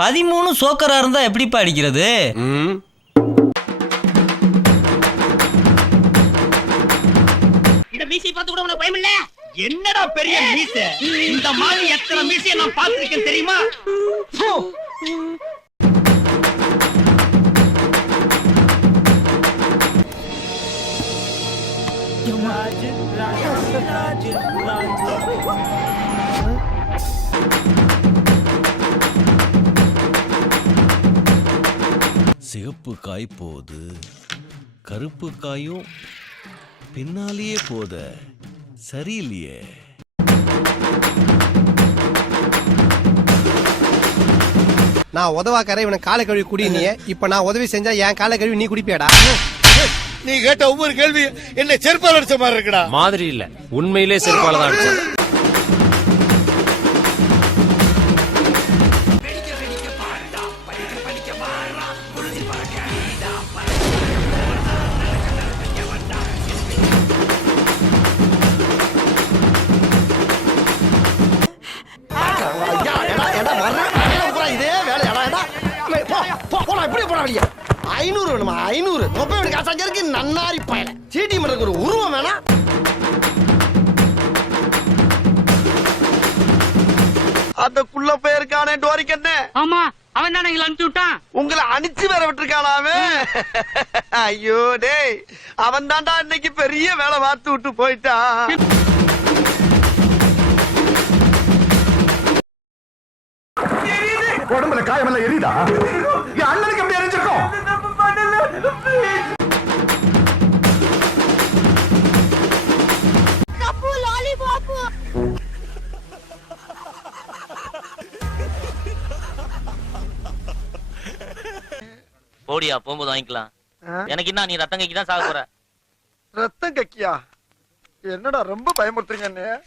13 சோக்கரா இருந்தா எப்படிப்பா அடிக்கிறது? இந்த மீசி பார்த்து கூட உனக்கு பயம் இல்ல? என்னடா பெரிய மீச? இந்த மாதிரி எத்தனை மீசையை நான் பார்த்திருக்கேன் தெரியுமா? சிகப்பு காய் போது, கருப்பு காயும் பின்னாலேயே போத சரியில்லையே. நான் உதவாக்கார இவனை காலை கழுவி குடினியே, இப்ப நான் உதவி செஞ்சா என் காலை கழுவி நீ குடிப்பியாடா? நீ கேட்ட ஒவ்வொரு கேள்வி என்ன செருப்பால் அடிச்ச மாதிரி இருக்குடா. மாதிரி இல்ல, உண்மையிலே செருப்பால தான் அடிச்சேன். இதே வேலையாடா? 500 வேணுமா? 500 மொபைல் காசாஞ்சருக்கு நன்னாரி பயல சீட்டி மரக்கு ஒரு உருவம் வேணா? அந்த குள்ள போயிருக்கானே டோரிக்கண்ணே. ஆமா, அவன் தானே எங்களை அனுப்பிச்சு விட்டான். உங்களை அடிச்சு வேற விட்டுருக்கானாமே. ஐயோ டேய், அவன் தான்டா இன்னைக்கு பெரிய வேலை பார்த்து விட்டு போயிட்டான். உடம்புல காயமெல்லாம் எரியுதா? என் அண்ணனுக்கு எப்படி எரிஞ்சிருக்கும்? போடியா, போகும்போது வாங்கிக்கலாம். எனக்கு என்ன, நீ ரத்தம் கைக்கு தான் சாக போற. ரத்தம் கக்கியா? என்னடா ரொம்ப பயமுறுத்துறீங்க.